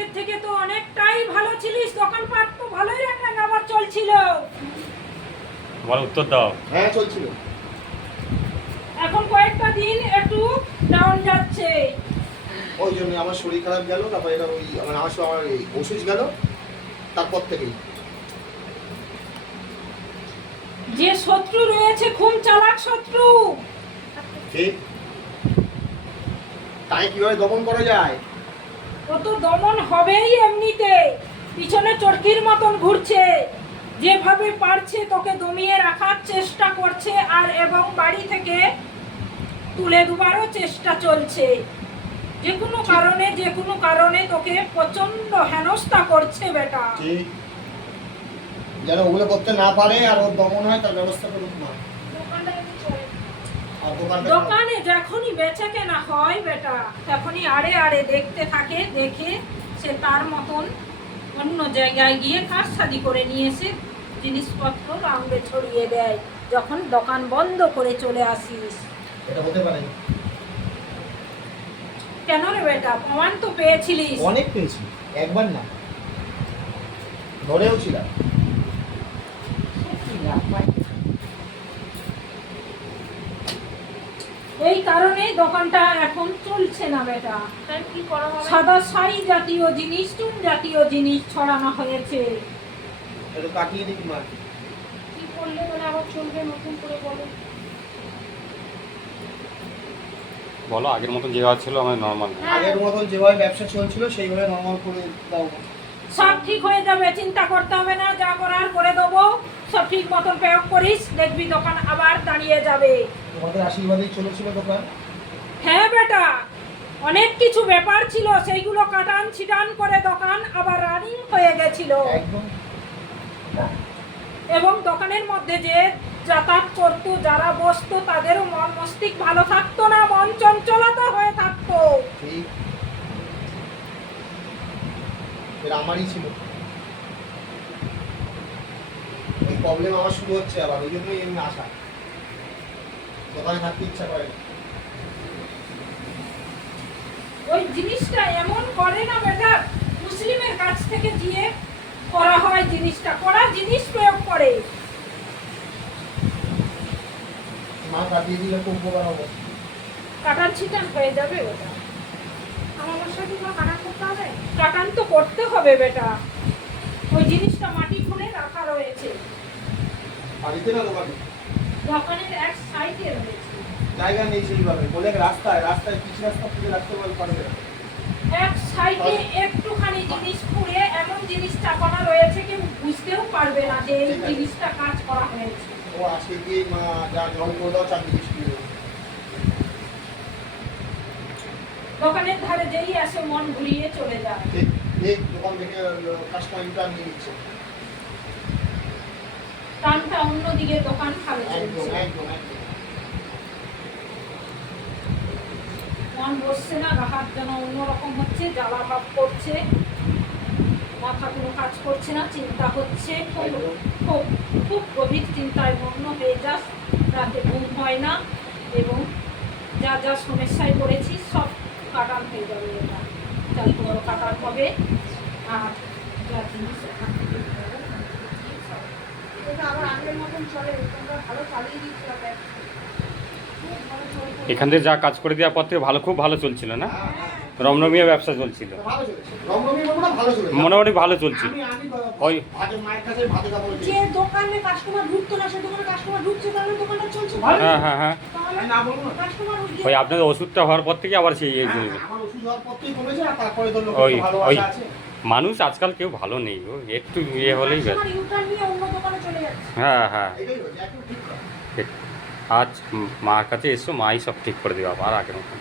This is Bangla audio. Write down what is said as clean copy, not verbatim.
আজকের থেকে তো অনেকটাই ভালো ছিলিস, দোকানপাট তো ভালোই আবার চলছিল। বল উত্তর দাও। হ্যাঁ চলছিল। এখন কয়েকটা দিন একটু ডাউন যাচ্ছে। ওই জন্য আমার শরীর খারাপ গেল, তারপরে এটা ওই আমার এই ওষুধ গেল, তারপর থেকেই। যে শত্রু রয়েছে খুব চালাক শত্রু। ঠিক, তাই কিভাবে দমন করা যায়? ও তো দমন হবেই এমনিতে, পিছনে চরকির মতন ঘুরছে, যেভাবে পারছে তোকে দমিয়ে রাখার চেষ্টা করছে, আর এবং বাড়ি থেকে তুলে দেওয়ারও চেষ্টা চলছে। যে কোনো কারণে তোকে প্রচন্ড হেনস্থা করছে বেটা। ঠিক, যেন ওগুলো করতে না পারে আর ওর দমন হয় তার ব্যবস্থা করুক না। আর দোকানে যখনই বেচা কেনা হয় বেটা, তখনই আড়ে আড়ে দেখতে থাকে, দেখে সে তার মতন অন্য জায়গায় গিয়ে কারসাদি করে নিয়ে এসে জিনিসপত্র রাউন্ডে ছড়িয়ে দেয়, যখন দোকান বন্ধ করে চলে আসিস। এটা হতে পারে। কেন রে বেটা, প্রমাণ তো পেয়েছিলিস। অনেক পেয়েছি, একবার না, ধরেও ছিলাম। এই কারণেই দোকানটা এখন চলছে না বেটা। তাই কি করা হবে? সাদা ছাই জাতীয় জিনিস, চুন জাতীয় জিনিস ছড়ানো হয়েছে। এটা কাটিয়ে দেখি মা। কি করলে মানে আবার চলবে নতুন করে বলো? বলো আগের মতন যেভাবে ছিল আমাদের নর্মাল। আগের মতন যেভাবে ব্যবসা চলছিল সেইভাবে নর্মাল করে দাও। সব ঠিক হয়ে যাবে, চিন্তা করতে হবে না, যা করার করে দেবো। সব ঠিক মতন প্রয়োগ করিস, দেখবি দোকান আবার দাঁড়িয়ে যাবে। তোমাদের আশীর্বাদেই চলেছিল দোকান। হ্যাঁ বেটা, অনেক কিছু ব্যাপার ছিল, সেইগুলো কাটান ছিটান করে দোকান আবার রানিং হয়ে গেছিল। একদম। এবং দোকানের মধ্যে যে যাতায়াত করতো, যারা বসতো, তাদেরও মন মস্তিষ্ক ভালো থাকতো না, মন চঞ্চলতা হয়ে থাকতো। ঠিক, এটা আমারই ছিল। এই প্রবলেম আমার শুরু হচ্ছে আবার, ওই জন্যই এমনি আসা। দোকানে থাকতে ইচ্ছা করে না। ওই জিনিসটা এমন করে না বেটা, মুসলিমের কাছ থেকে গিয়ে করা হয় জিনিসটা, করা জিনিস প্রয়োগ করে। মা কাটিয়ে দিলে খুব উপকার হবে। কাটান ছিটান হয়ে যাবে ওটা। আমার সাথে কোনো কাটান করতে হবে? কাটান তো করতে হবে বেটা। ওই জিনিসটা মাটি খুঁড়ে রাখা রয়েছে বাড়িতে না দোকানে? দোকানের এক সাইডে রয়েছে। জায়গা নেই সেইভাবে, বলে রাস্তায় কিছু রাস্তা খুঁজে রাখতে পারবে না। এক সাইডে একটুখানি জিনিস খুঁড়ে এমন জিনিস চাপানো রয়েছে, কেউ বুঝতেও পারবে না যে এই জিনিসটা কাজ করা হয়েছে। ও আজকে গিয়ে মা যা জল করে দাও, চার জিনিস কিনে দেবো। দোকানের ধারে যেই আসে মন ঘুরিয়ে চলে যায়। ঠিক, ঠিক, দোকান থেকে কাস্টমার রিটার্ন নিয়ে নিচ্ছে। টানটা অন্যদিকে দোকান খাবে একদম চলছে। একদম একদম। মন বসছে না, রাহাত যেন অন্যরকম হচ্ছে, জ্বালা ভাব করছে, মাথা কোনো কাজ করছে না, চিন্তা হচ্ছে, খুব খুব গভীর চিন্তায় মগ্ন হয়ে যাস, রাতে ঘুম হয় না, এবং যা যা সমস্যায় পড়েছি সব কাটান হয়ে যাবে। এটা চাল কুমড়ো কাটান হবে, আর যা জিনিস এখান থেকে নেবো, সব। এটা আবার আগের মতন চলে, তোমরা ভালো চালিয়ে দিচ্ছিল ব্যবসা। খুব ভালো চলতো। এখান থেকে যা কাজ করে দেওয়ার পর থেকে খুব ভালো চলছিল না? রমরমিয়া ব্যবসা চলছিল, ভালো চলেছে, রমরমি বলবো না, ভালো চলেছে। মোটামুটি ভালো চলছিল। আমি ওই ভাগে মায়ের কাছে ভাতে যাবো। যে দোকানে কাস্টমার ঢুকতো না, সে দোকানে কাস্টমার ঢুকছে, তাহলে দোকানটা চলছে ভালো। হ্যাঁ হ্যাঁ হ্যাঁ, তাহলে না বলবো না। কাস্টমার ওই আপনাদের ওষুধটা হওয়ার পর থেকে আবার সেই আমার ওষুধ হওয়ার পর থেকেই কমেছে, আর তারপরে তো লোক ওই ভালোবাসা আছে। মানুষ আজকাল কেউ ভালো নেই, ও একটু ইয়ে হলেই ব্যাস। কাস্টমার ইউটার্ন নিয়ে অন্য দোকানে চলে যাচ্ছে। হ্যাঁ হ্যাঁ, এটাই হচ্ছে, একদম ঠিক কথা। ঠিক। আজ মার কাছে এসো, মাই সব ঠিক করে দেবে আবার আগের মতন।